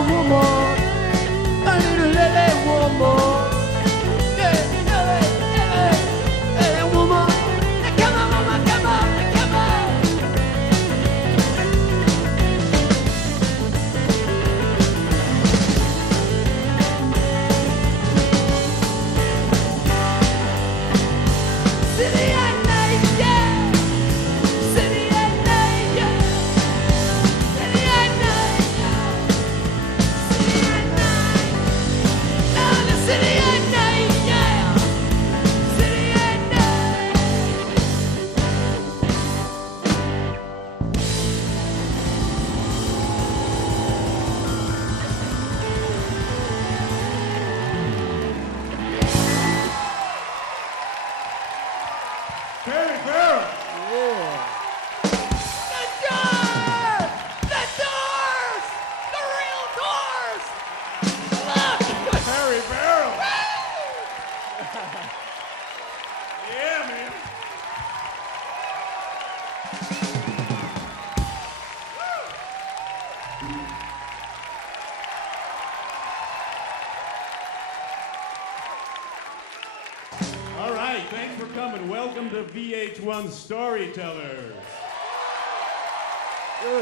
woman, a little lady woman. Yeah, hey, woman. Come on, woman, come on, come on. City at night, yeah. City at night, yeah. City at night, yeah. City at night. Oh, the city at night, yeah. City at night. Père, Père! The doors! The doors! The real doors! Look! Harry Barrel! Yeah, man. All right, thanks for coming. Welcome to VH1 Storytellers. We're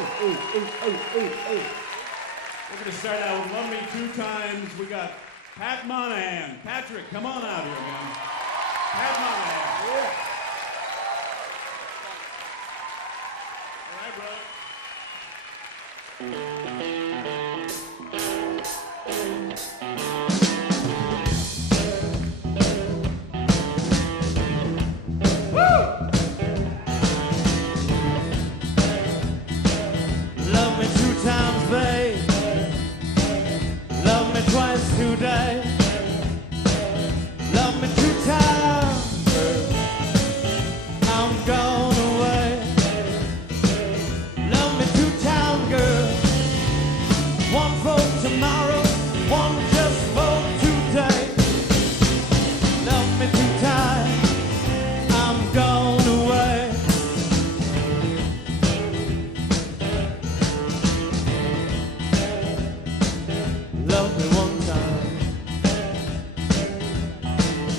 going to start out with Love Me Two Times. We got Pat Monahan. Patrick, come on out here, man. Pat Monahan. Yeah. All right, brother. Love me two times, babe. Love me twice today. Love me two times. I'm gone away. Love me two times, girl. One for tomorrow, one just for today. Love me two times. I'm gone away. Love me one time,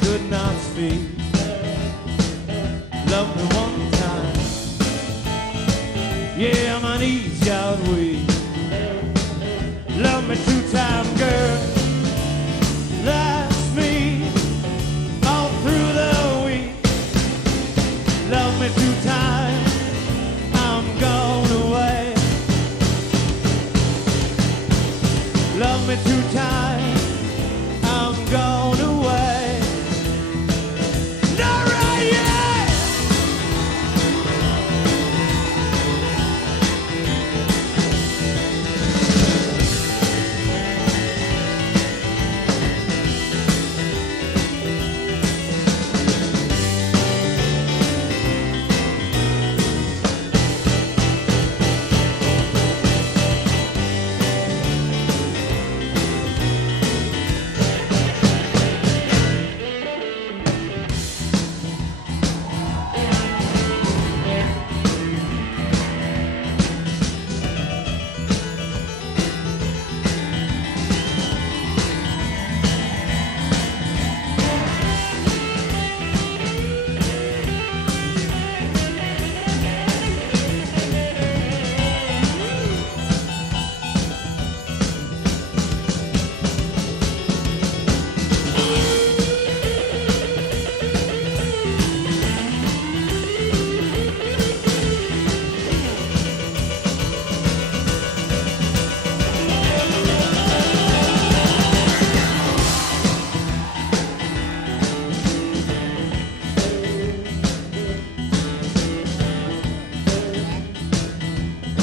could not speak. Love me one time, yeah, my knees got weak. Love me two time, girl, last me all through the week. Love me two times, I'm gone away. Love me two times, I'm gone away. Not right yet.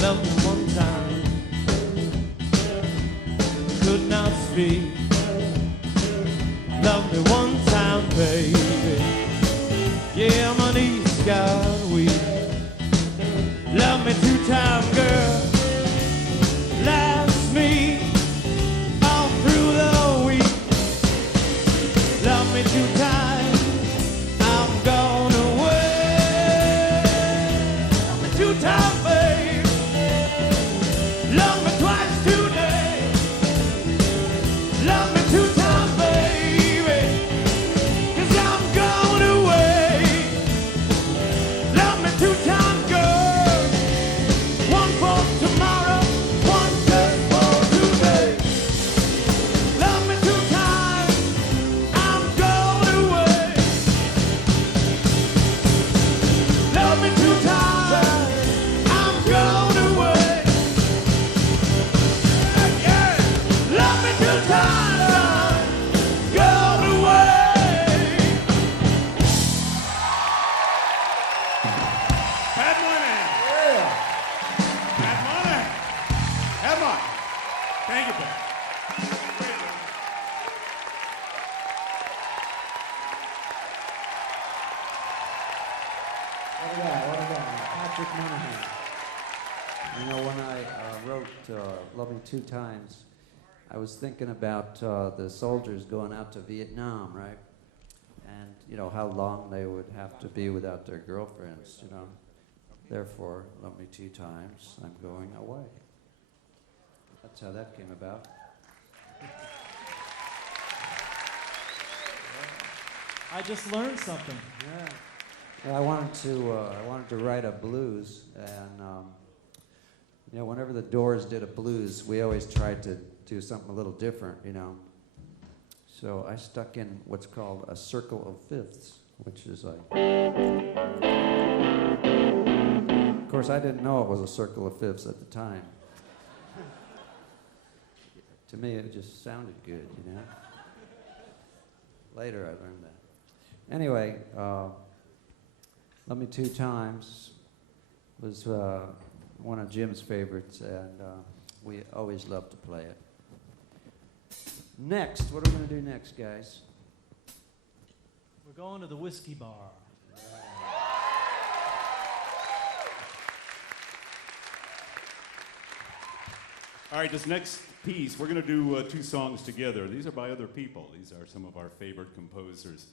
Love me one time, could not speak. Love me one time, baby. Yeah, my knees got weak. Love me two time, girl. Last me all through the week. Love me two times, I'm gone away. Love me two times, baby. Love me twice today. Thank you, Père. What a guy, Patrick Monahan. You know, when I wrote Love Me Two Times, I was thinking about the soldiers going out to Vietnam, right? And, you know, how long they would have to be without their girlfriends, you know. Therefore, love me two times, I'm going away. That's how that came about. I just learned something. Yeah. Yeah, I wanted to write a blues, and you know, whenever the Doors did a blues, we always tried to do something a little different, you know. So I stuck in what's called a circle of fifths, which is like. Of course, I didn't know it was a circle of fifths at the time. To me, it just sounded good, you know. Later, I learned that. Anyway, Love Me Two Times was one of Jim's favorites, and we always loved to play it. Next, what are we going to do next, guys? We're going to the whiskey bar. All right, this next piece, we're going to do two songs together. These are by other people. These are some of our favorite composers.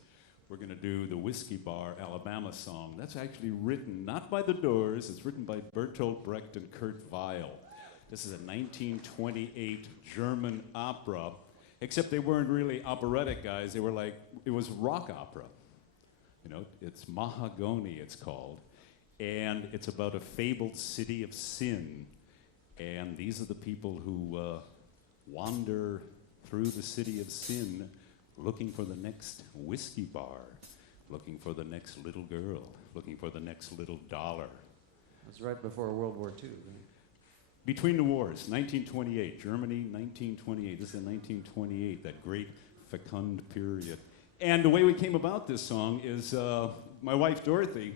We're going to do the Whiskey Bar Alabama song. That's actually written not by the Doors. It's written by Bertolt Brecht and Kurt Weill. This is a 1928 German opera, except they weren't really operatic guys. They were like, it was rock opera. You know, it's Mahagoni, it's called. And it's about a fabled city of sin. And these are the people who wander through the city of sin looking for the next whiskey bar, looking for the next little girl, looking for the next little dollar. That's right before World War II, isn't it? Between the wars, 1928, Germany, 1928. This is in 1928, that great fecund period. And the way we came about this song is my wife Dorothy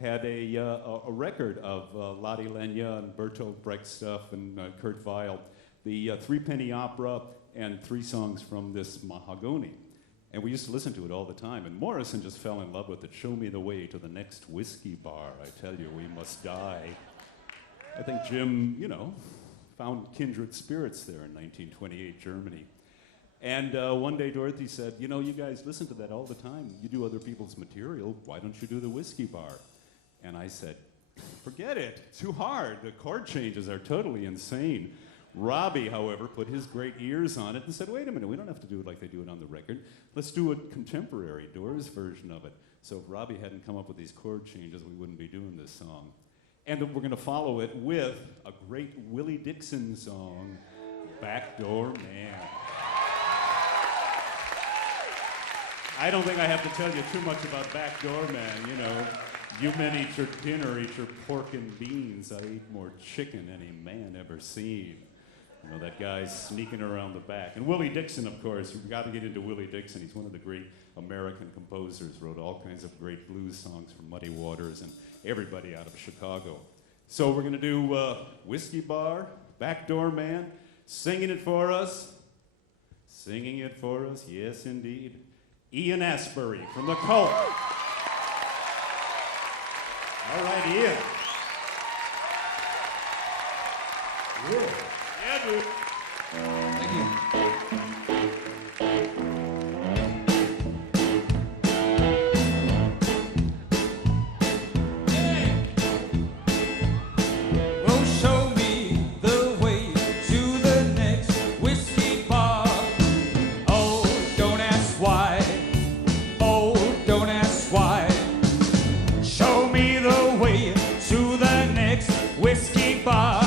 had a record of Lottie Lenya and Bertolt Brecht stuff and Kurt Weill, the Threepenny Opera and 3 songs from this Mahagoni. And we used to listen to it all the time. And Morrison just fell in love with it. Show me the way to the next whiskey bar. I tell you, we must die. I think Jim, you know, found kindred spirits there in 1928 Germany. And one day Dorothy said, you know, you guys listen to that all the time. You do other people's material. Why don't you do the whiskey bar? And I said, forget it. Too hard. The chord changes are totally insane. Robby, however, put his great ears on it and said, wait a minute, we don't have to do it like they do it on the record. Let's do a contemporary Doors version of it. So if Robby hadn't come up with these chord changes, we wouldn't be doing this song. And we're going to follow it with a great Willie Dixon song, Backdoor Man. I don't think I have to tell you too much about Backdoor Man, you know. You men eat your dinner, eat your pork and beans. I eat more chicken any man ever seen. You know, that guy's sneaking around the back. And Willie Dixon, of course, we've got to get into Willie Dixon. He's one of the great American composers, wrote all kinds of great blues songs from Muddy Waters and everybody out of Chicago. So we're going to do Whiskey Bar, Backdoor Man, singing it for us, yes indeed, Ian Astbury from the Cult. All right, Ian. Yeah. Yeah, dude. Thank you. Well, show me the way to the next whiskey bar. Oh, don't ask why. Oh, don't ask why. Show me the way to the next whiskey bar.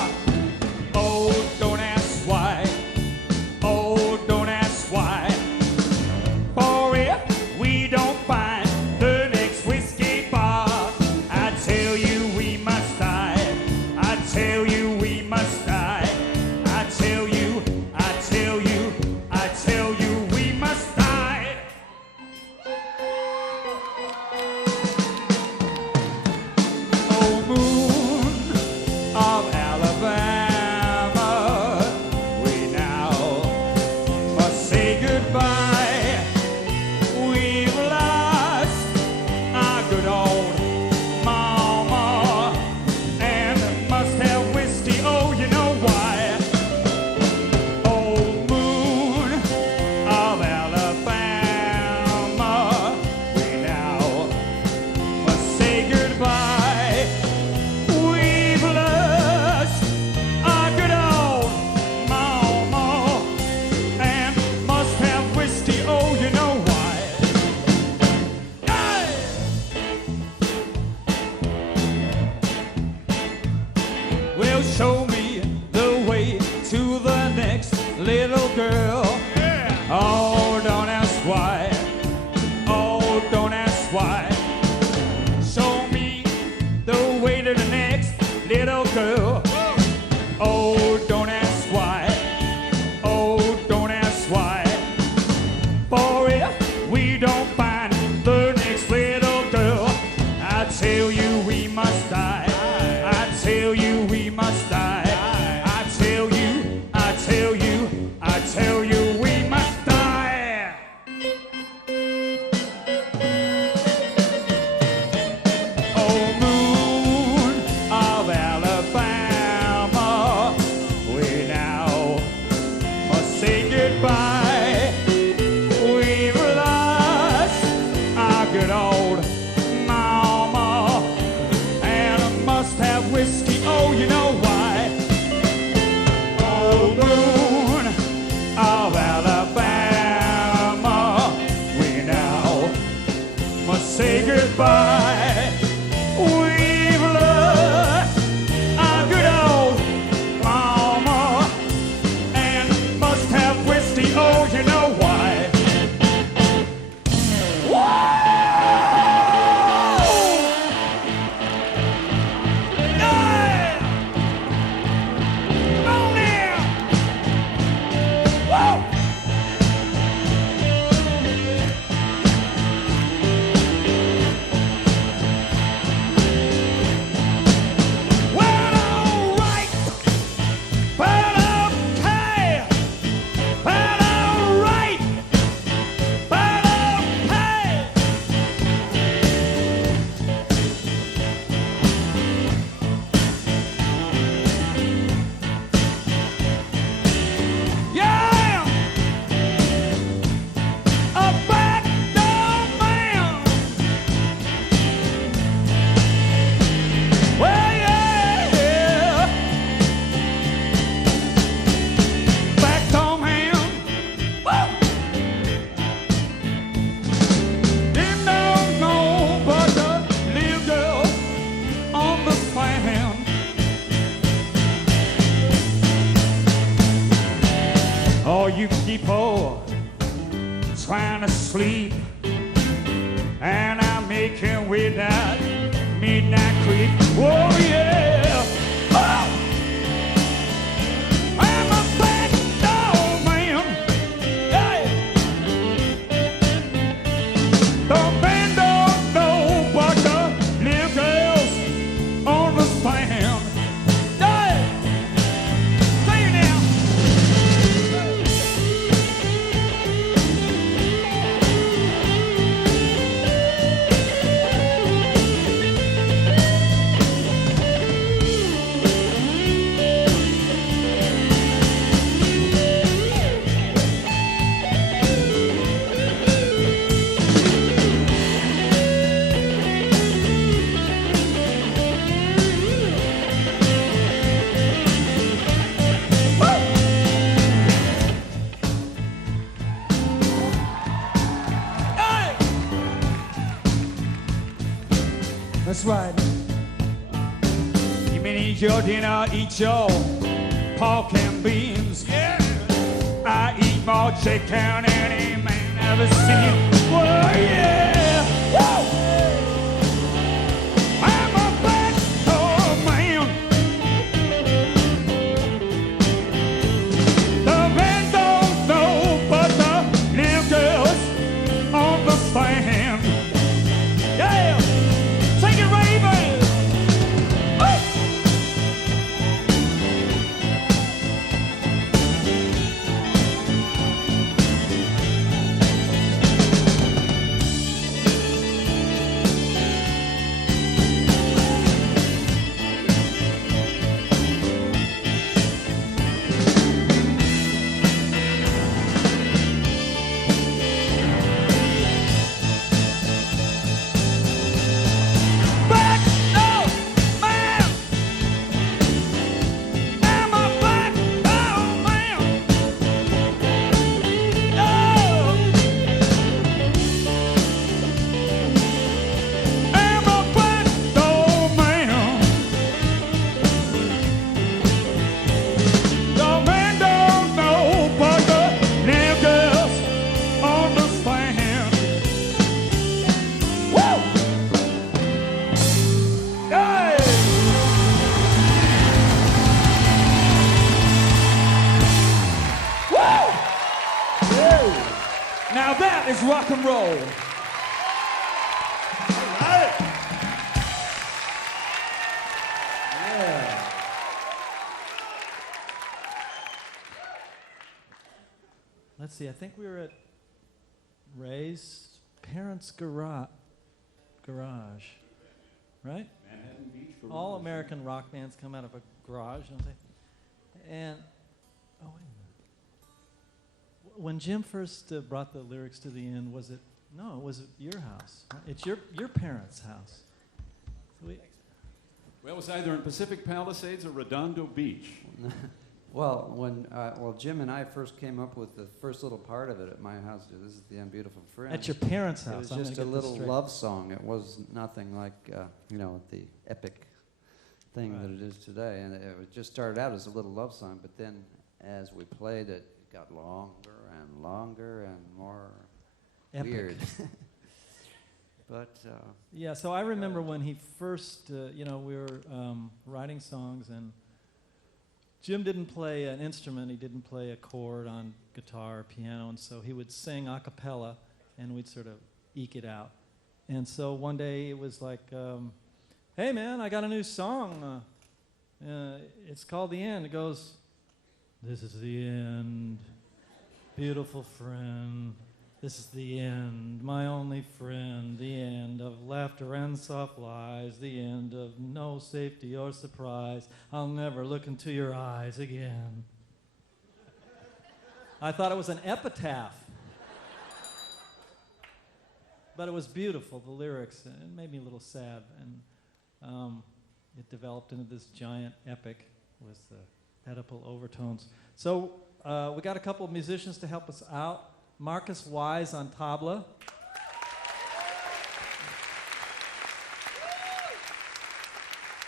Oh, don't ask why. Oh, you people trying to sleep, and I'm making with that midnight creep. Oh yeah. Oh! I'm a backdoor man. Hey! The man don't know but the little girls on the stand. Hey! Say it now. That's right. You may eat your dinner, eat your pork and beans. Yeah. I eat more chicken than any man ever seen. Well, yeah. Woo! I'm a backdoor man. The man don't know but the little girls on the stand. Yeah. Sing it, Raven! Woo! Now that is rock and roll. Let's see, I think we were at Ray's parents' garage, right? Manhattan Beach. for All Roadhouse. American rock bands come out of a garage, don't they? And, oh, wait a minute. When Jim first brought the lyrics to the end, was it, no, it was at your house. It's your parents' house. So Well, it was either in Pacific Palisades or Redondo Beach. Well, when Jim and I first came up with the first little part of it at my house, this is the Unbeautiful Friend. at your parents' It house. was just a little love song. It was nothing like, the epic thing that it is today. And it just started out as a little love song, but then as we played it, it got longer and longer and more Epic. weird. But Yeah, so I remember when he first, we were writing songs, and Jim didn't play an instrument. He didn't play a chord on guitar or piano, and so he would sing a cappella, and we'd sort of eke it out. And so one day it was like, hey, man, I got a new song. It's called The End. It goes, this is the end, beautiful friend. This is the end, my only friend, the end of laughter and soft lies, the end of no safety or surprise. I'll never look into your eyes again. I thought it was an epitaph. But it was beautiful, the lyrics, and it made me a little sad. And it developed into this giant epic with Oedipal overtones. So we got a couple of musicians to help us out. Marcus Wise on tabla.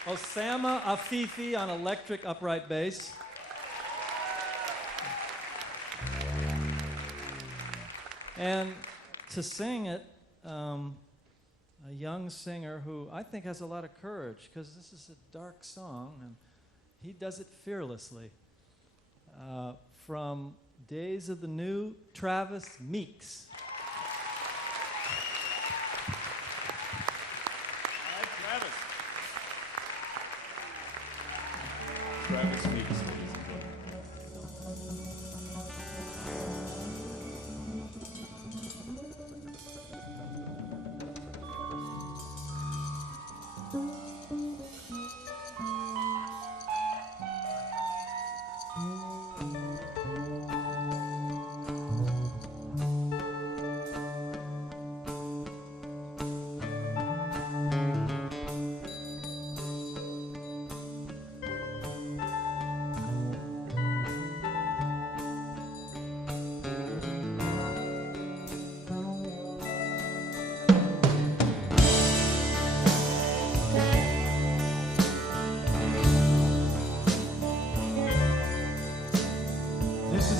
Osama Afifi on electric upright bass. And to sing it, a young singer who I think has a lot of courage, because this is a dark song, and he does it fearlessly. From Days of the New, Travis Meeks. Travis Meeks, ladies and gentlemen.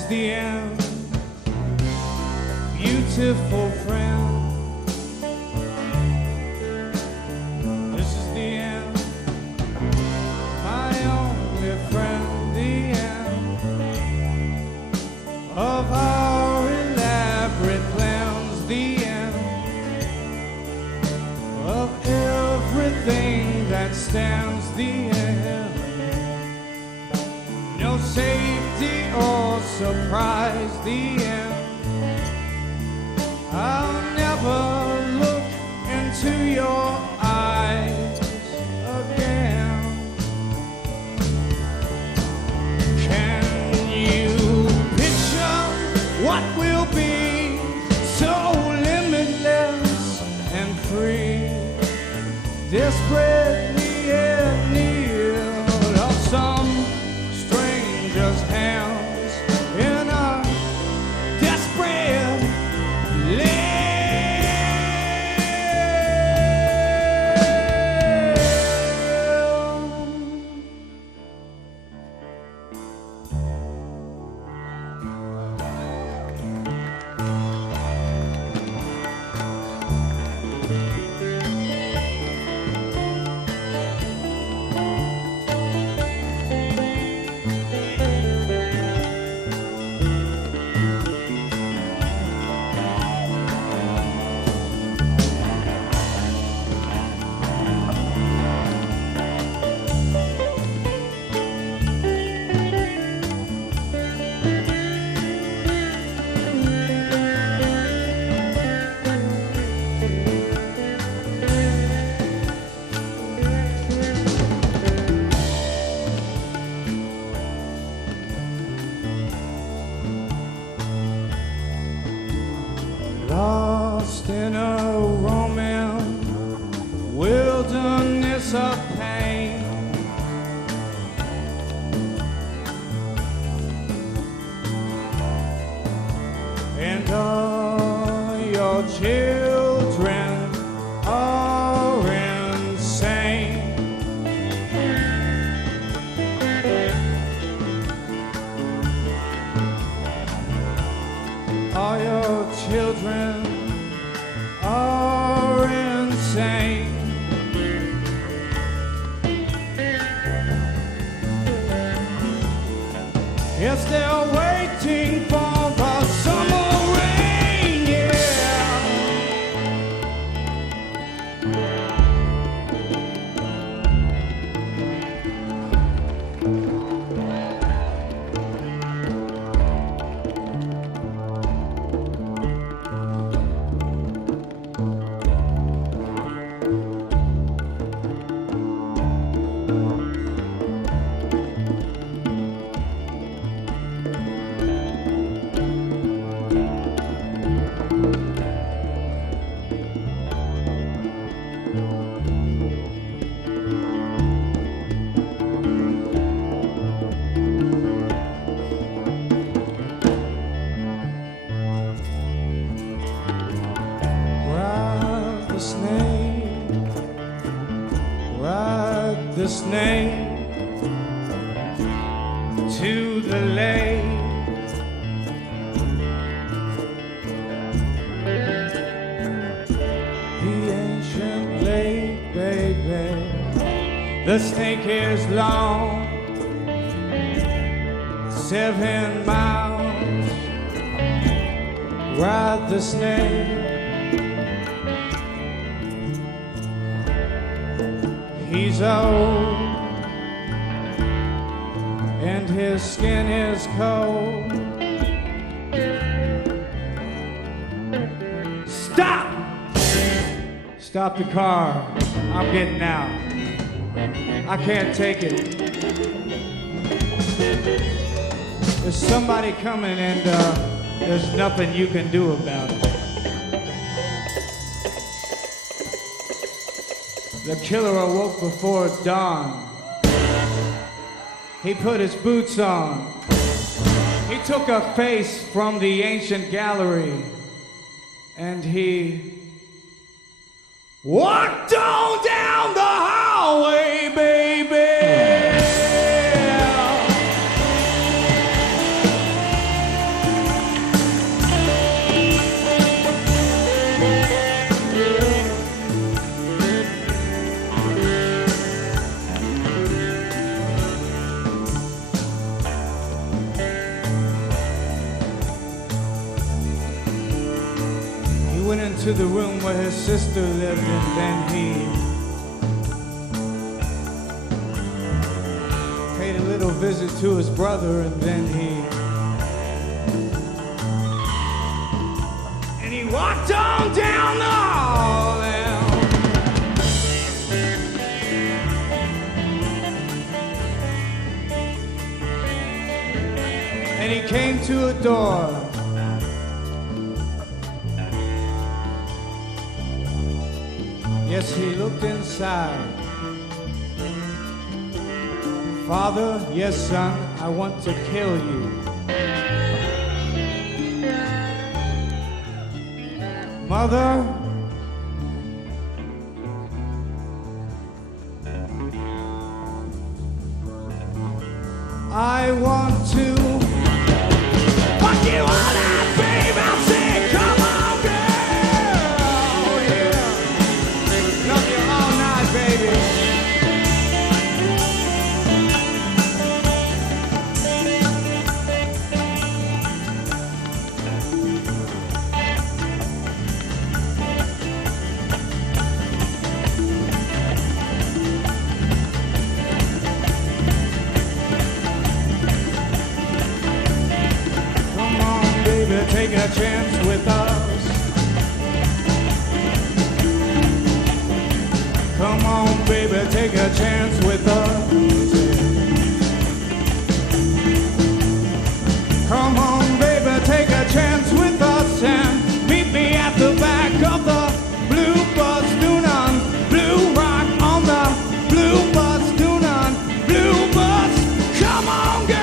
The end, beautiful friend. This is the end, my only friend. The end of our elaborate plans. The end of everything that stands. The end, no safety or surprise. The end, I'll never look into your eyes again. Can you picture what will be so limitless and free? Desperately in need of some stranger's hands in a desperate land. Lost in a romance, wilderness of pain. And all your children are insane. All your children are insane. Yes, they're waiting for the summer rain, yeah. The snake is long, 7 miles. Ride the snake. He's old, and his skin is cold. Stop! Stop the car. I'm getting out. I can't take it. There's somebody coming and there's nothing you can do about it. The killer awoke before dawn. He put his boots on. He took a face from the ancient gallery and he walked on down the hallway, baby. He went into the room where his sister lived, and then he paid a little visit to his brother, and then he walked on down the hall. And he came to a door. Yes, he looked inside. Father, yes, son, I want to kill you. Mother, I want to fuck you all out, babe. I'll say, come on, girl. Yeah. Love you all night, baby. Take a chance with us. Come on, baby, take a chance with us. Come on, baby, take a chance with us and meet me at the back of the blue bus Noonan. Blue rock on the blue bus Noonan. Blue bus, come on, girl.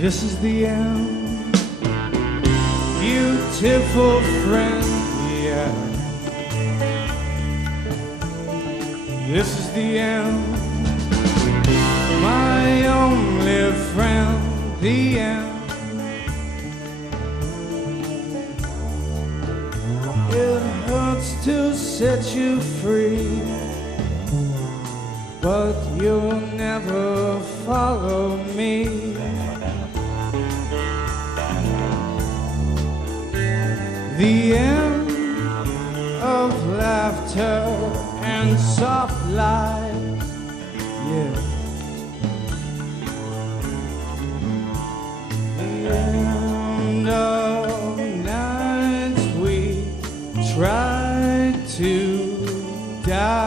This is the end, beautiful friend, yeah. This is the end, my only friend, the end. It hurts to set you free, but you'll never follow me. the end of laughter and soft light. Yeah. The end of nights we tried to die.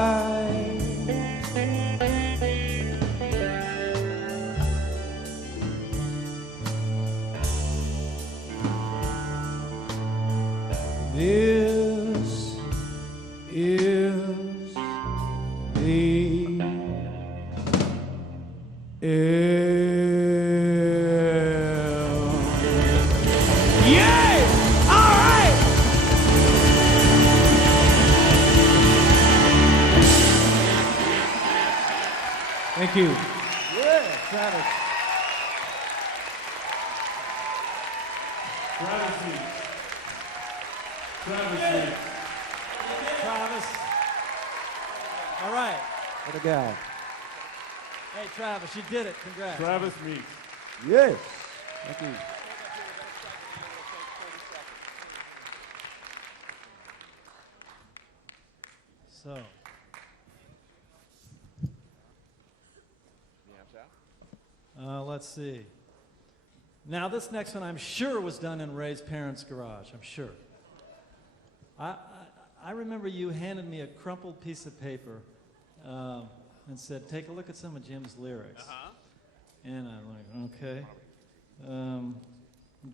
This is the Yay! All right! Thank you. Yeah, Travis. Travis Meeks. Travis Meeks. Travis. All right. What a guy. Hey, Travis, you did it. Congrats. Travis Meeks. Yes. Thank you. So. Let's see. Now, this next one I'm sure was done in Ray's parents' garage. I'm sure. I remember you handed me a crumpled piece of paper and said, take a look at some of Jim's lyrics. And I'm like, okay.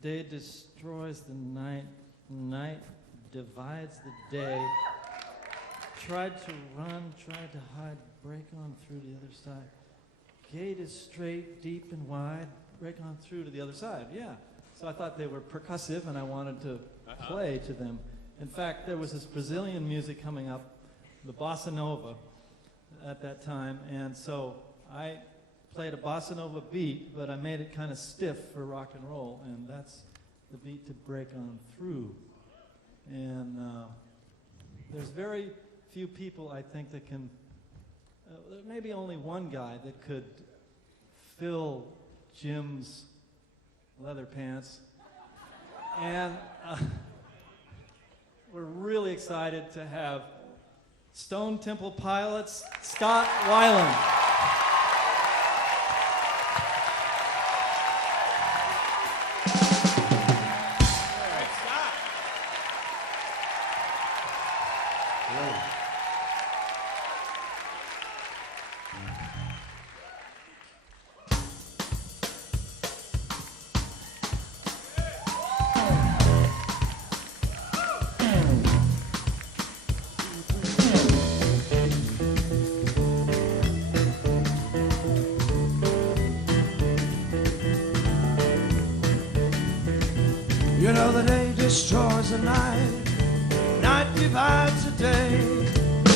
Day destroys the night, night divides the day. Tried to run, tried to hide, break on through the other side. Gate is straight, deep and wide, break on through to the other side. Yeah. So I thought they were percussive and I wanted to play to them. In fact, there was this Brazilian music coming up, the bossa nova, at that time, and so I played a bossa nova beat, but I made it kind of stiff for rock and roll, and that's the beat to break on through. And there's very few people, I think, that can, maybe only one guy that could fill Jim's leather pants. And we're really excited to have Stone Temple Pilots, Scott Weiland. You know the day destroys the night, night divides the day.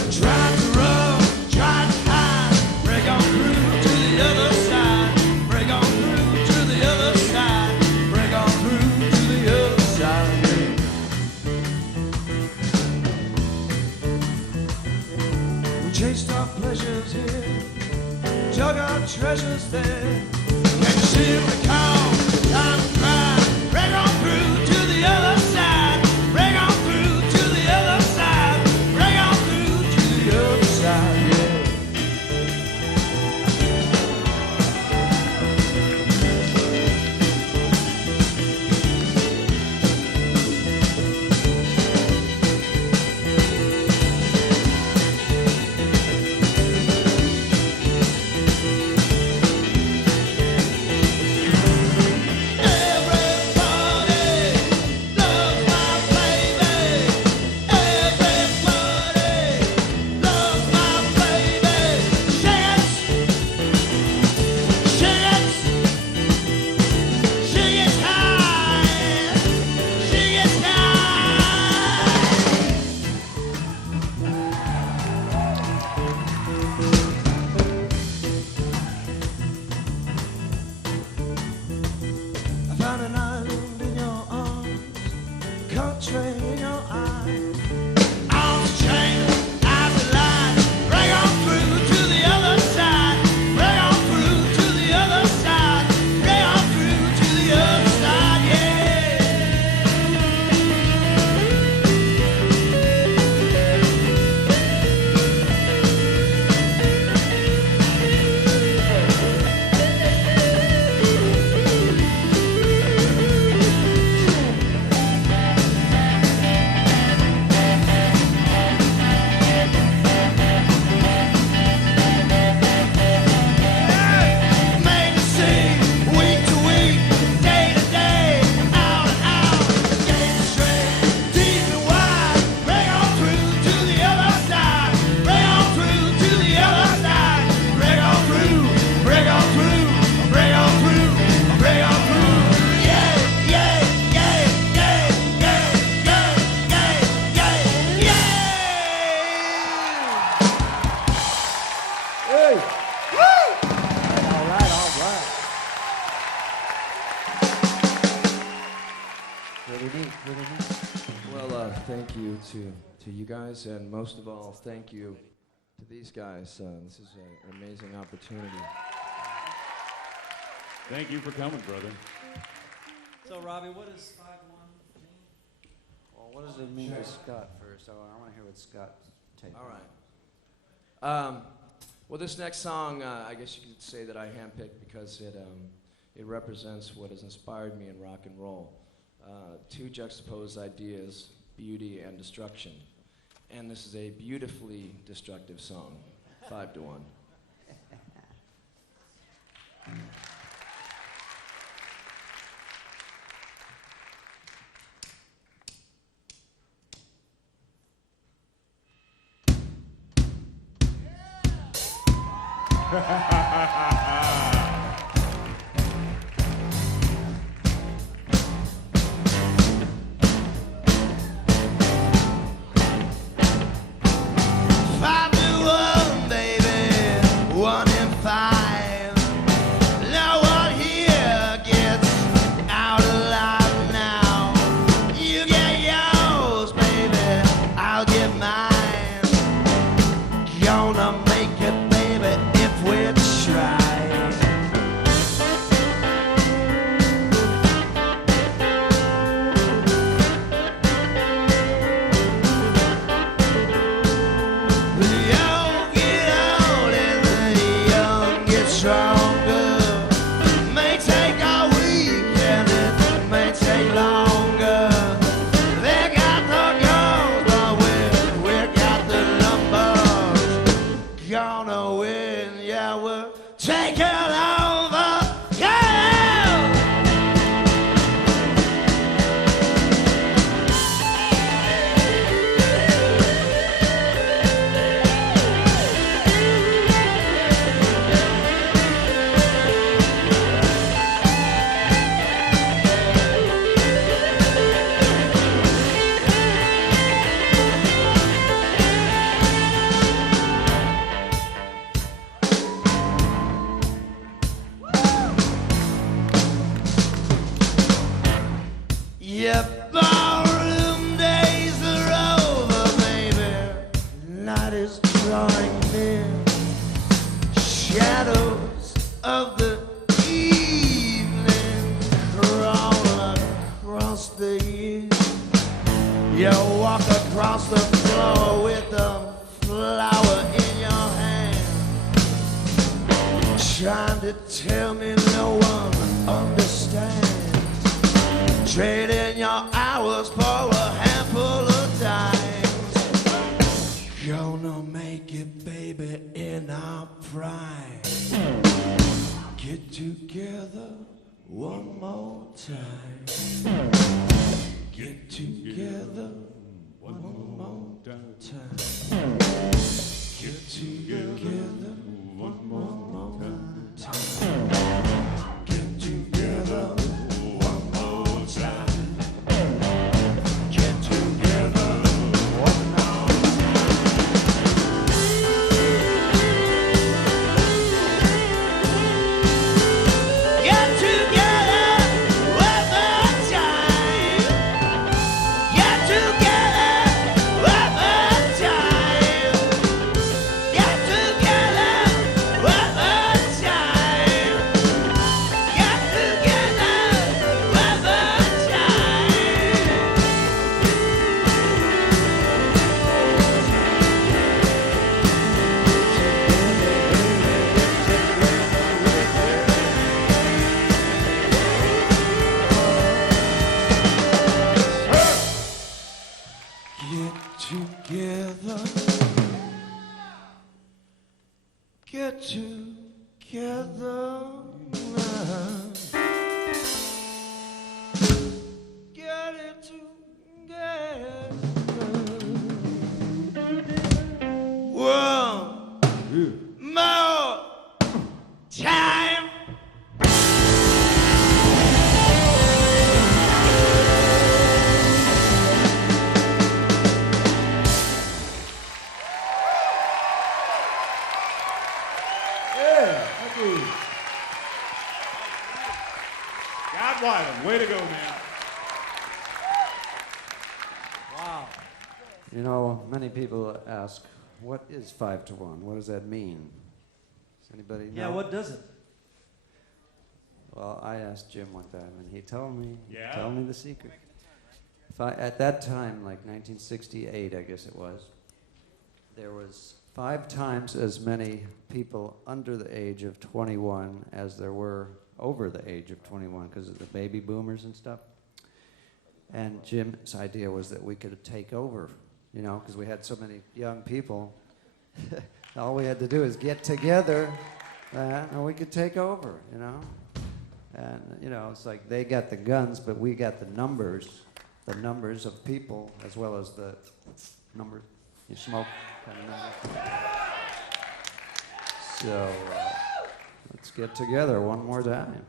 Try to run, try to hide, break on through to the other side, break on through to the other side, break on through to the other side. We chased our pleasures here, dug our treasures there. Can you see the call, time to cry, break on through to the other side, break on through to the other side, break on through to the other side, yeah. Every to you guys, and most of all, thank you to these guys. This is an amazing opportunity. Thank you for coming, brother. So, Robby, what is 5-1? Well, what does it mean to Scott first? I want to hear what Scott's take. All right. Well, this next song, I guess you could say that I handpicked because it represents what has inspired me in rock and roll. Two juxtaposed ideas, beauty and destruction. And this is a beautifully destructive song, 5-1. Weiland, way to go, man. Wow. You know, many people ask, what is 5 to 1? What does that mean? Does anybody know? Yeah, what does it? Well, I asked Jim one time, and he told me. Yeah? He told me the secret. At that time, like 1968, I guess it was, there was 5 times as many people under the age of 21 as there were over the age of 21 because of the baby boomers and stuff. And Jim's idea was that we could take over, you know, because we had so many young people. All we had to do is get together, and we could take over, you know. And, you know, it's like they got the guns, but we got the numbers of people, as well as the number, you smoke kind of number. So, let's get together one more time.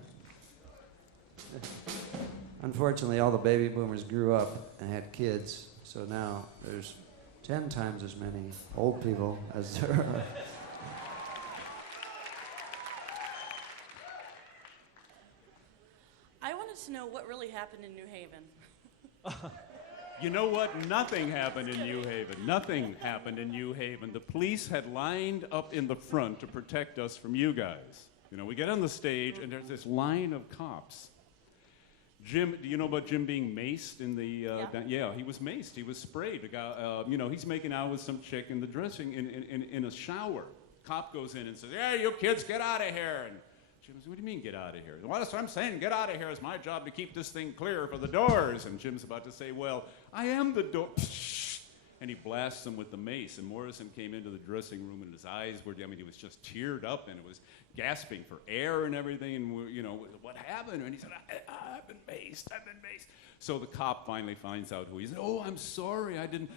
Unfortunately, all the baby boomers grew up and had kids, so now there's 10 times as many old people as there are. I wanted to know what really happened in New Haven. You know what? Nothing happened in New Haven. Nothing happened in New Haven. The police had lined up in the front to protect us from you guys. You know, we get on the stage, and there's this line of cops. Jim, do you know about Jim being maced in the... yeah, he was maced. He was sprayed. The guy, you know, he's making out with some chick in the dressing, in a shower. Cop goes in and says, "Hey, you kids, get out of here." And Jim says, "What do you mean, get out of here?" "Well, that's what I'm saying. Get out of here. It's my job to keep this thing clear for the doors." And Jim's about to say, "Well, I am the door." And he blasts him with the mace. And Morrison came into the dressing room, and his eyes were, I mean, he was just teared up, and it was gasping for air and everything. And, you know, "What happened?" And he said, I've been maced. I've been maced. So the cop finally finds out who he is. "Oh, I'm sorry. I didn't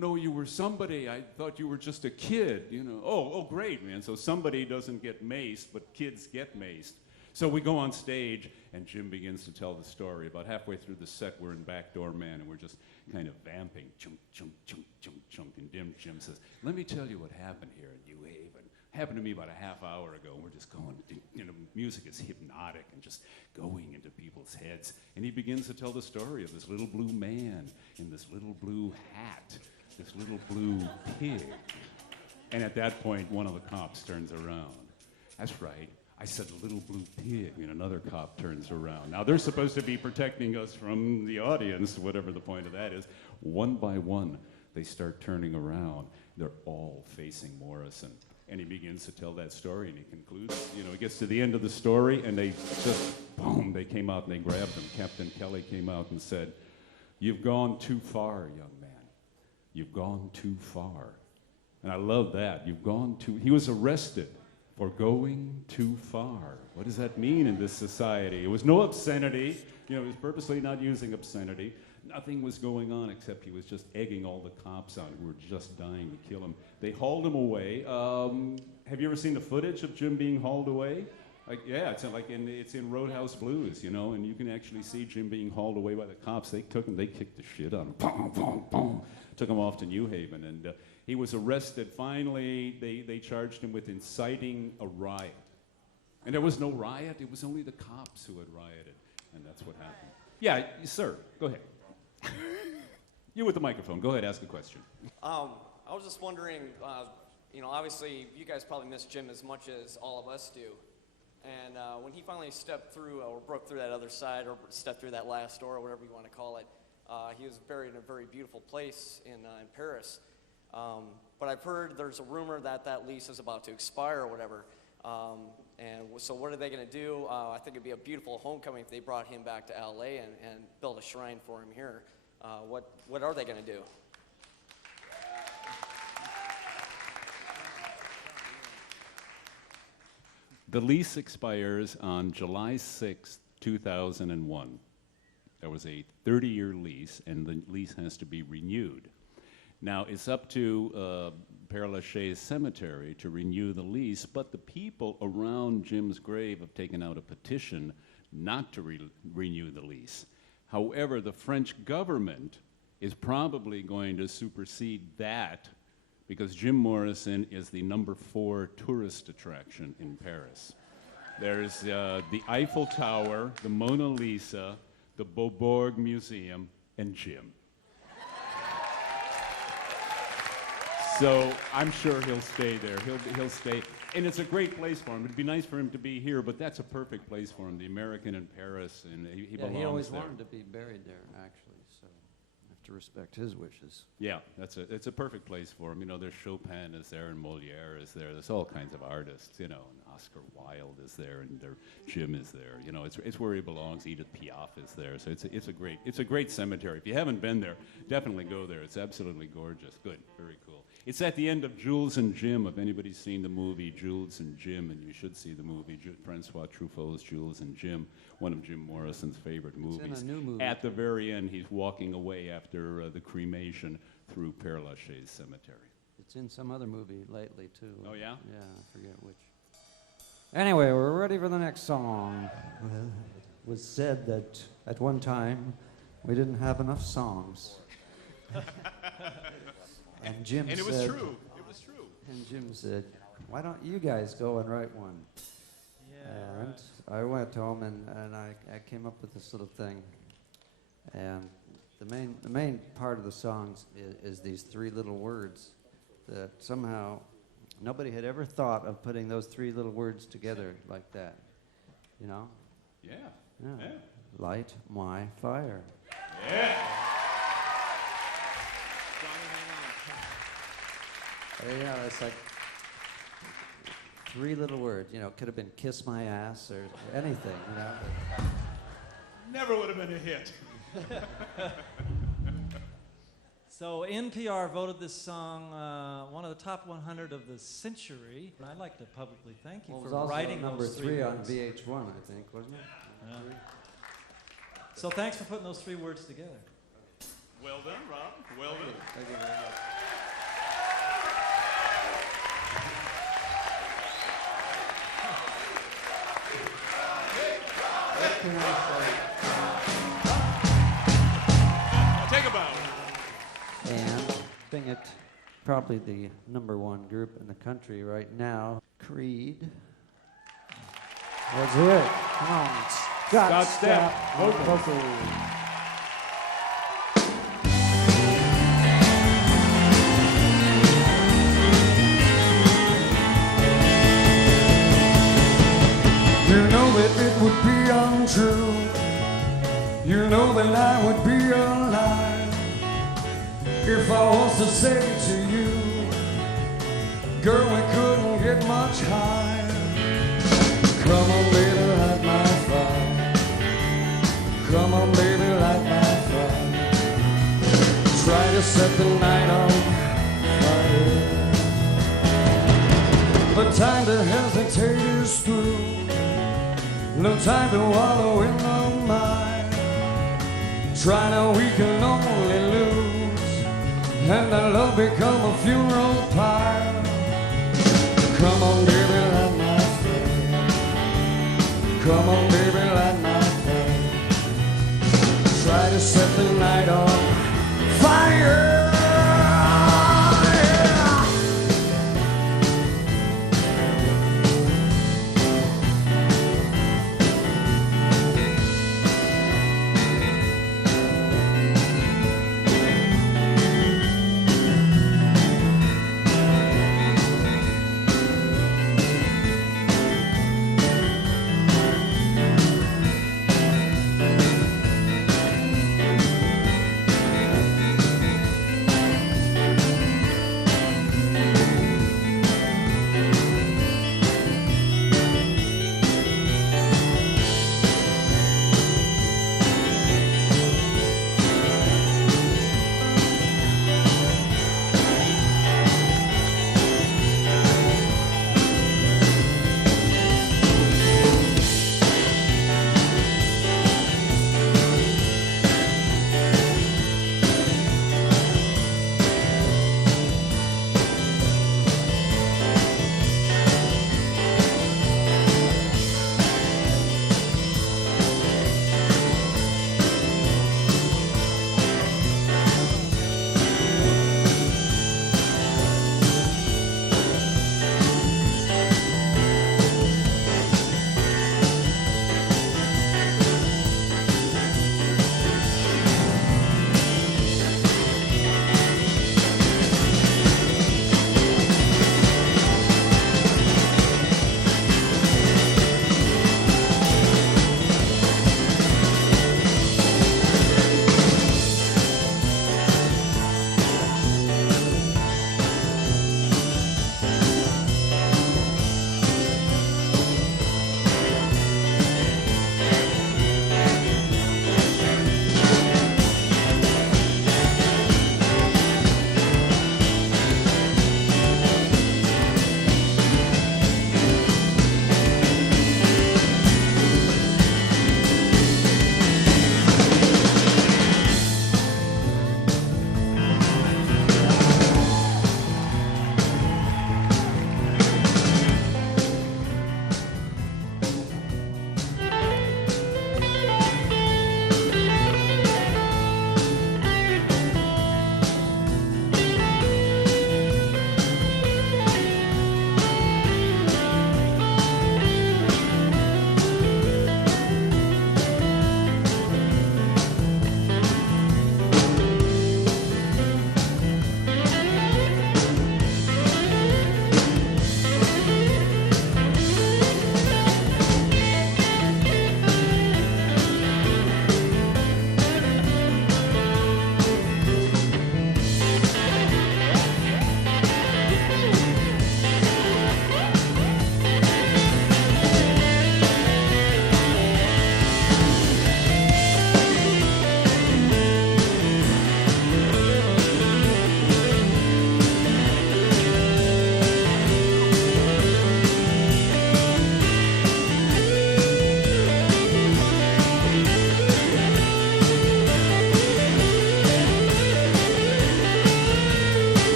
know you were somebody. I thought you were just a kid, you know." Oh, great, man. So somebody doesn't get maced, but kids get maced. So we go on stage, and Jim begins to tell the story. About halfway through the set, we're in Backdoor Man, and we're just kind of vamping. Chunk, chunk, chunk, chunk, chunk. And Jim says, "Let me tell you what happened here in New Haven. Happened to me about a half hour ago." And we're just going, you know, music is hypnotic and just going into people's heads. And he begins to tell the story of this little blue man in this little blue hat, this little blue pig. And at that point, one of the cops turns around. "That's right. I said little blue pig," and another cop turns around. Now, they're supposed to be protecting us from the audience, whatever the point of that is. One by one, they start turning around. They're all facing Morrison. And he begins to tell that story, and he concludes, you know, he gets to the end of the story, and they just, boom, they came out and they grabbed him. Captain Kelly came out and said, "You've gone too far, young man. You've gone too far." And I love that. You've gone too, he was arrested for going too far. What does that mean in this society? It was no obscenity. You know, he was purposely not using obscenity. Nothing was going on except he was just egging all the cops on who were just dying to kill him. They hauled him away. Have you ever seen the footage of Jim being hauled away? Like, yeah, it's in Roadhouse Blues, you know, and you can actually see Jim being hauled away by the cops. They took him, they kicked the shit out of him. Boom, boom, boom. Took him off to New Haven, and he was arrested. Finally, they charged him with inciting a riot. And there was no riot. It was only the cops who had rioted, and that's what happened. Yeah, sir, go ahead. You with the microphone. Go ahead, ask a question. I was just wondering, you know, obviously you guys probably miss Jim as much as all of us do. And when he finally stepped through or broke through that other side or stepped through that last door or whatever you want to call it, he was buried in a very beautiful place in Paris. But I've heard there's a rumor that that lease is about to expire or whatever. And so what are they going to do? I think it'd be a beautiful homecoming if they brought him back to LA and built a shrine for him here. What are they going to do? The lease expires on July 6th, 2001. There was a 30-year lease, and the lease has to be renewed. Now, it's up to Père Lachaise Cemetery to renew the lease, but the people around Jim's grave have taken out a petition not to renew the lease. However, the French government is probably going to supersede that because Jim Morrison is the #4 tourist attraction in Paris. There's the Eiffel Tower, the Mona Lisa, the Beaubourg Museum, and Jim. So I'm sure he'll stay there. He'll stay. And it's a great place for him. It'd be nice for him to be here, but that's a perfect place for him. The American in Paris, and he belongs there. He always wanted to be buried there, actually, so I have to respect his wishes. Yeah, it's a perfect place for him. You know, there's Chopin is there, and Moliere is there. There's all kinds of artists, you know, and Oscar Wilde is there, and Jim is there. You know, it's where he belongs. Edith Piaf is there. So it's a great cemetery. If you haven't been there, definitely go there. It's absolutely gorgeous. Good, very cool. It's at the end of Jules and Jim. If anybody's seen the movie Jules and Jim, and you should see the movie, Francois Truffaut's Jules and Jim, one of Jim Morrison's favorite movies. It's in a new movie. At the very end, he's walking away after the cremation through Père Lachaise Cemetery. It's in some other movie lately, too. Oh, yeah? Yeah, I forget which. Anyway, we're ready for the next song. It was said that at one time we didn't have enough songs. And Jim said... And it was true. It was true. And Jim said, why don't you guys go and write one? Yeah. And I went home and I came up with this little thing. And the main part of the songs is these three little words that somehow nobody had ever thought of putting those three little words together like that. You know? Yeah. Yeah. Light my fire. Yeah. Yeah, it's like three little words. You know, could have been kiss my ass or anything, you know. Never would have been a hit. So NPR voted this song one of the top 100 of the century. And I'd like to publicly thank you Well, it was for also writing number those 3 on words. VH1, I think, wasn't it? Yeah. So thanks for putting those three words together. Well done, Rob. Well done. Thank you very much. What can I Take a bow. say? And being it probably the #1 group in the country right now, Creed. Let's hear it. Come on. Scott Stapp, vocals. You know that it would be untrue. You know that I would be a lie if I was to say to you, girl, we couldn't get much higher. Come on, baby, light my fire. Come on, baby, light my fire. Try to set the night on fire. The time to hesitate is through. No time to wallow in the mire. Try now, we can only lose, and our love become a funeral pyre. Come on, baby, light my fire. Come on, baby, light my fire. Try to set the night on fire.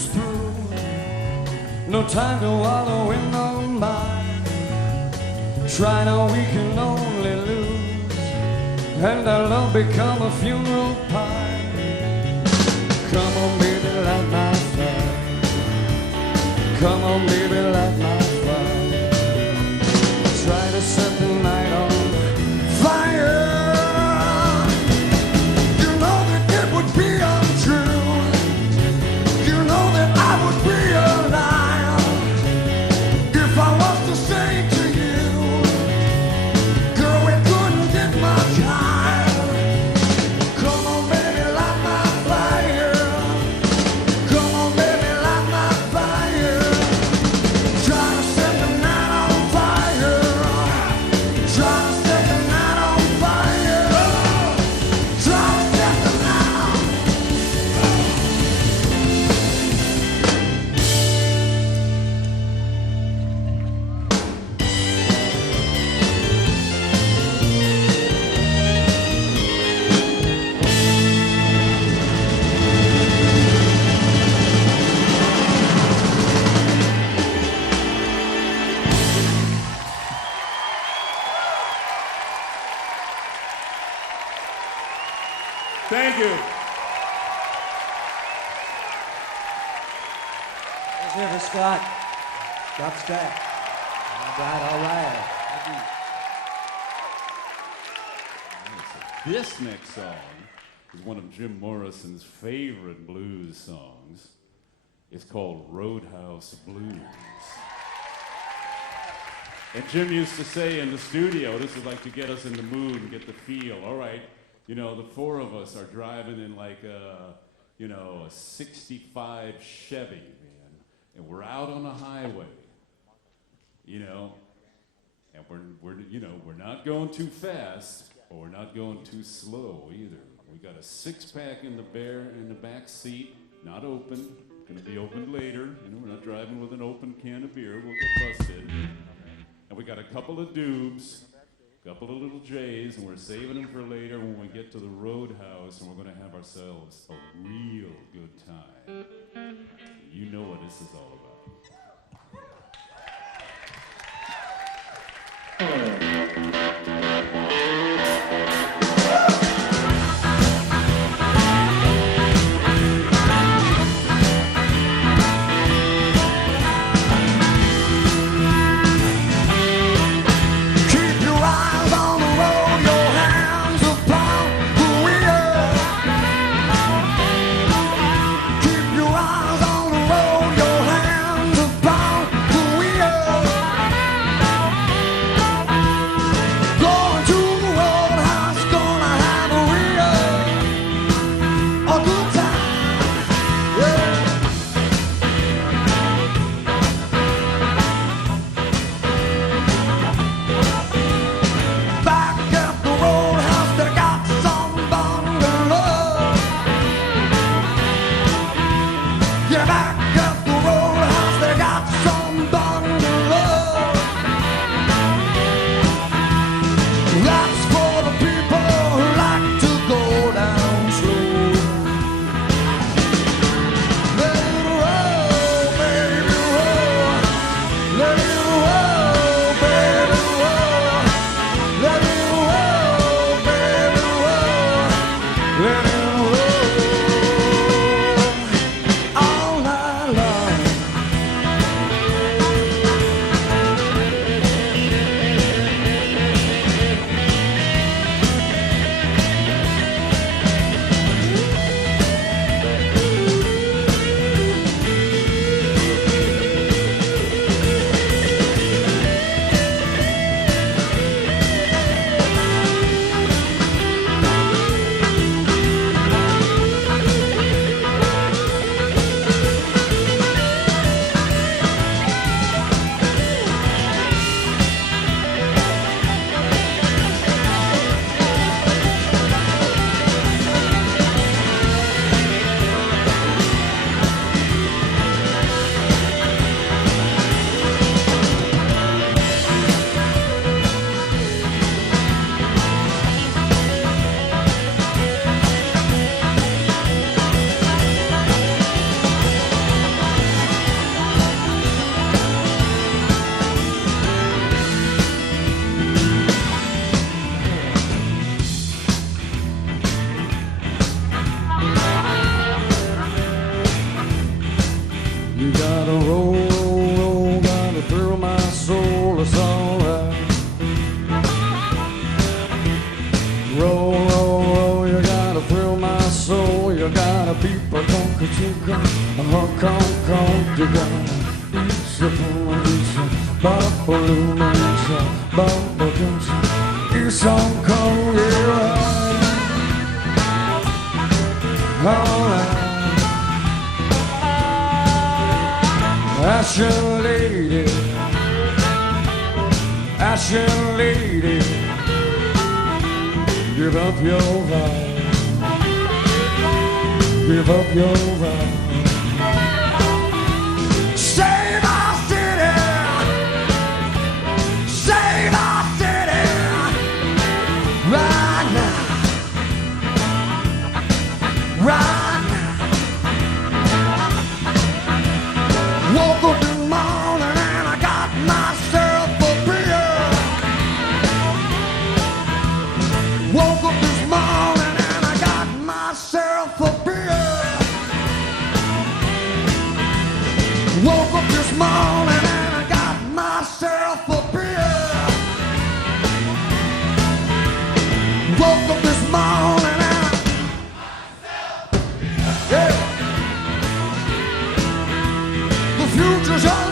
is through. No time to wallow in the mire. Try now, we can only lose, and our love become a funeral pyre. Come on, baby, light my fire. Come on, baby, light my fire. Try to set the night on fire. You know that it would be untrue. You know that I would be a liar if I was to say to you, girl, we couldn't get much higher. Come on, baby, light my fire. Come on, baby, light my fire. Try to set the night on fire. Try to set the night on fire. Try to set the night on. Thank you. Let's hear for Scott. Scott Stapp. All right. This next song is one of Jim Morrison's favorite blues songs. It's called Roadhouse Blues. And Jim used to say in the studio, this is like to get us in the mood and get the feel. All right, you know, the four of us are driving in like a 65 Chevy, man, and we're out on a highway, and we're not going too fast, but we're not going too slow either. We got a six-pack in the back seat, not open, gonna be opened later. We're not driving with an open can of beer, we'll get busted. And we got a couple of Dubes, a couple of little J's, and we're saving them for later when we get to the Roadhouse, and we're going to have ourselves a real good time. You know what this is all about. Keep your eyes on the road, your hands You gotta roll, roll, roll, gotta thrill my soul, it's alright. Roll, roll, roll, you gotta thrill my soul, you gotta beep a conk a chicka, a honk honk honk, you gotta eat your phone, buffalo mancha, buffalo, it's on cold, yeah. Alright. Ashen lady, ashen lady, give up your right, give up your right. Save our city, save our city, right now, right now. Woke up this morning and I got myself a beer. Woke up this morning and I got myself a beer. Woke up this morning and I got myself a beer. Woke up this morning and yeah. The future's all